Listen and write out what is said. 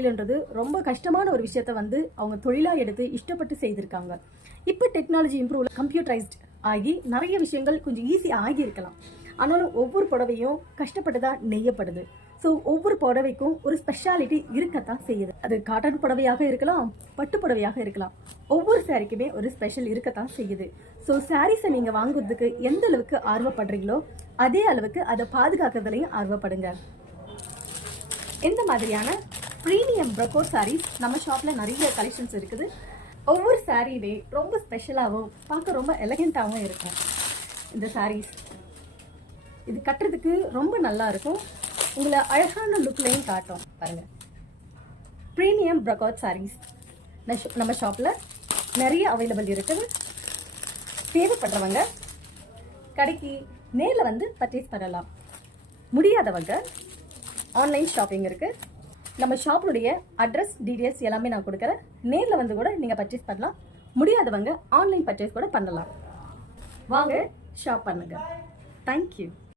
தொழில்ன்றது ரொம்ப கஷ்டமான ஒரு விஷயத்தை அவங்க தொழிலாக எடுத்து இஷ்டப்பட்டு செய்திருக்காங்க. இப்போ டெக்னாலஜி இம்ப்ரூவ் கம்ப்யூட்டரைஸ்ட் ஆகி நிறைய விஷயங்கள் கொஞ்சம் ஈஸி ஆகி இருக்கலாம். ஆனாலும் ஒவ்வொரு புடவையும் கஷ்டப்பட்டு தான் நெய்யப்படுது. ஸோ ஒவ்வொரு புடவைக்கும் ஒரு ஸ்பெஷாலிட்டி இருக்கத்தான் செய்யுது. அது காட்டன் புடவையாக இருக்கலாம், பட்டு புடவையாக இருக்கலாம். ஒவ்வொரு சாரிக்குமே ஒரு ஸ்பெஷல் இருக்கத்தான் செய்யுது. ஸோ சாரீஸை நீங்கள் வாங்குறதுக்கு எந்த அளவுக்கு ஆர்வப்படுறீங்களோ அதே அளவுக்கு அதை பாதுகாக்கிறதுலையும் ஆர்வப்படுங்க. இந்த மாதிரியான ப்ரீமியம் ப்ரொக்கோட் சாரீஸ் நம்ம ஷாப்பில் நிறைய கலெக்ஷன்ஸ் இருக்குது. ஒவ்வொரு சாரியுமே ரொம்ப ஸ்பெஷலாகவும் பார்க்க ரொம்ப எலகெண்ட்டாகவும் இருக்கும். இந்த சாரீஸ் இது கட்டுறதுக்கு ரொம்ப நல்லா இருக்கும், உங்களை அழகான லுக்லையும் காட்டும். பாருங்கள், ப்ரீமியம் ப்ரொக்கோட் சாரீஸ் நம்ம ஷாப்பில் நிறைய அவைலபிள் இருக்குது. தேவைப்படுறவங்க கடைக்கு நேரில் பர்ச்சேஸ் பண்ணலாம். முடியாதவங்க ஆன்லைன் ஷாப்பிங் இருக்குது. நம்ம ஷாப்புடைய அட்ரஸ் டீட்டெயில்ஸ் எல்லாமே நான் கொடுக்குறேன். நேரில் கூட நீங்கள் பர்ச்சேஸ் பண்ணலாம். முடியாதவங்க ஆன்லைன் பர்ச்சேஸ் கூட பண்ணலாம். வாங்க ஷாப் பண்ணுங்கள். தேங்க்யூ.